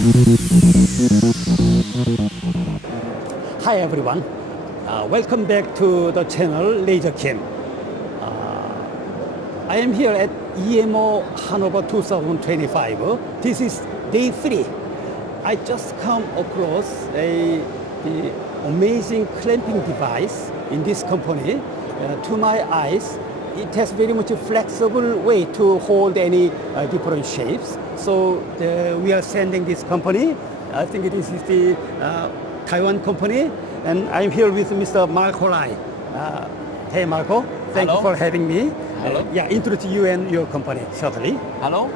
Hi everyone, welcome back to the channel LaserKim. I am here at EMO Hannover 2025. This is day 3. I just come across the amazing clamping device in this company. To my eyes, it has very much a flexible way to hold any different shapes. So we are sending this company. I think this is the Taiwan company, and I'm here with Mr. Marco Lai. Hey Marco, thank Hello. you for having me. Hello. Yeah, introduce you and your company, certainly. Hello,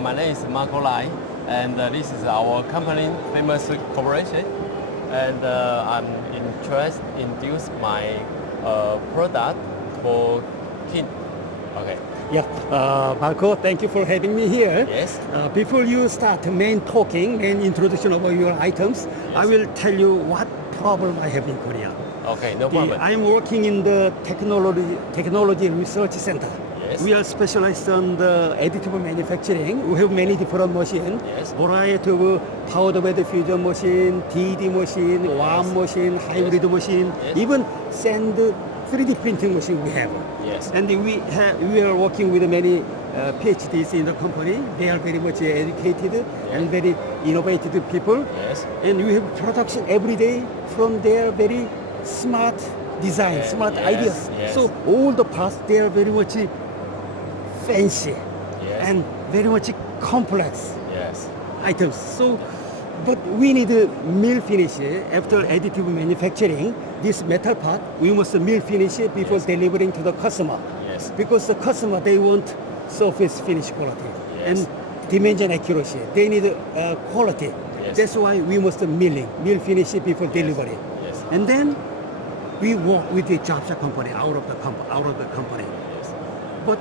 my name is Marco Lai, and this is our company, Famous Corporation, and I'm interested in introduce my product for kin. Okay. Yeah, Marco, thank you for having me here. Yes. Before you start main introduction of your items, I will tell you what problem I have in Korea. Okay, no problem. I'm working in the technology research center. Yes. We are specialized on the additive manufacturing. We have many different machines. Yes. Variety of powder bed fusion machine, DD machine, WAM machine, hybrid machine, Yes. even sand 3D printing machine we have. Yes. And we are working with many PhDs in the company. They are very much educated and very innovative people. Yes. And we have production every day from their very smart design, smart yes, ideas. yes. So all the parts, they are very much fancy Yes. and very much complex Yes. items. So, but we need a mill finish after additive manufacturing. This metal part, we must mill finish it before Yes. delivering to the customer. Yes. Because the customer, they want surface finish quality Yes. and dimension accuracy. They need quality. Yes. That's why we must mill finish it before delivery. Yes. And then we work with the job shop company out of the company. Yes. But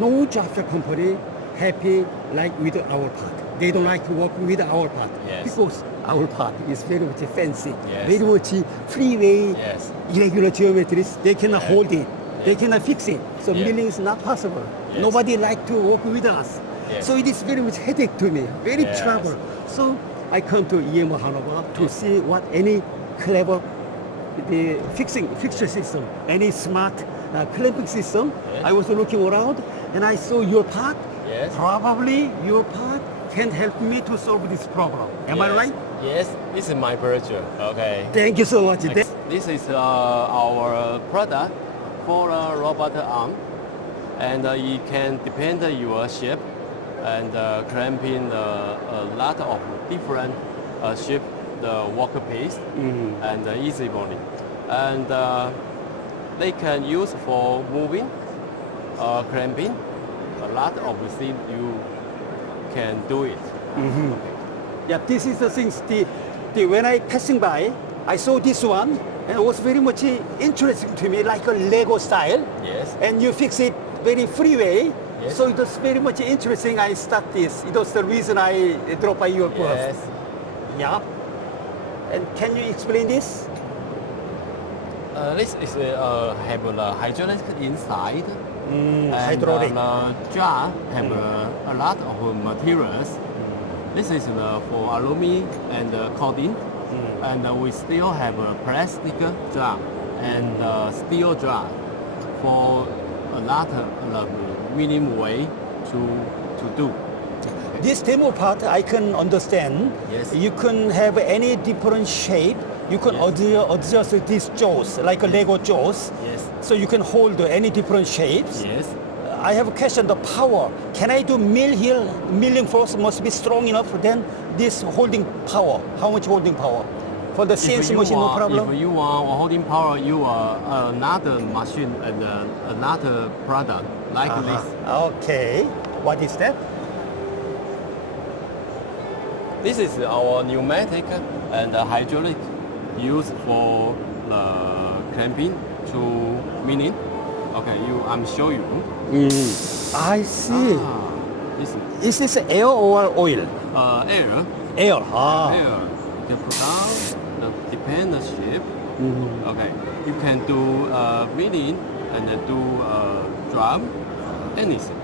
no job shop company happy like with our part. They don't like to work with our part Yes. because our part is very much fancy, Yes. very much freeway, Yes. irregular geometries. They cannot Yes. hold it. They Yes. cannot fix it. So Yes. milling is not possible. Yes. Nobody like to work with us. Yes. So it is very much headache to me, very Yes. trouble. So I come to EMO Hannover to see what any clever the fixture system, any smart clamping system. Yes. I was looking around and I saw your part. Yes. Probably your part can help me to solve this problem. Am I Yes. right? Yes. This is my pleasure. Okay. Thank you so much. This is our product for a robot arm, and it can depend your shape and clamping a lot of different shape, the workpiece and easy body, and they can use for moving, clamping. A lot of things you can do it. Yeah, this is the things. When I passing by, I saw this one, and it was very much interesting to me, like a Lego style. Yes. And you fix it very freeway. Yes. So it was very much interesting. I start this. It was the reason I dropped by your course. Yes. Yeah. And can you explain this? This is have a hydraulic inside. And hydraulic. the jar have a lot of materials. This is for aluminum and coating, and we still have a plastic jar and steel jar for a lot of minimum way to do. This demo part I can understand. Yes. You can have any different shape. You can adjust these jaws like a Lego jaws. Yes. So you can hold any different shapes. Yes. I have a question, the power. Can I do mill here? Milling force must be strong enough then this holding power. How much holding power? For the CNC machine, no problem? If you want holding power, you are another machine and another product like this. Okay. What is that? This is our pneumatic and hydraulic used for the clamping to milling. Okay, I'm show you. I see. This Is this air or oil? air. Air. Air. The product depend the shape. Okay, you can do milling and do drum, anything.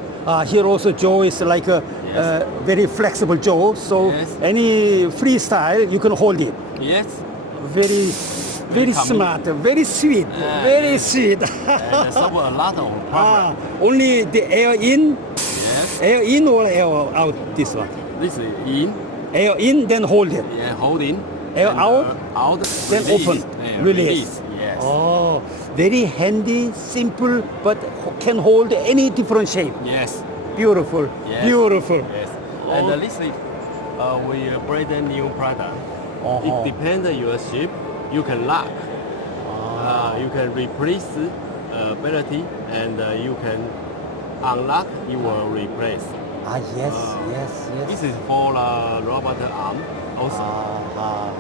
Here also jaw is like a very flexible jaw, so Yes. any freestyle you can hold it. Yes. Very, very smart, very sweet, very sweet. And solve a lot of problems. Only the air in, Yes. air in or air out. This one. This is in. Air in, then hold it. Yeah, hold in. Air and, out. Out. Then Release. open. Yeah, Release. Yes. Oh, very handy, simple, but can hold any different shape. Yes. Beautiful, Yes. beautiful. Yes. And this is we brand new product. Uh-huh. It depends on your shape. You can lock. You can replace ability, and you can unlock. You will replace. Yes, yes, yes. This is for robot arm also. Ah.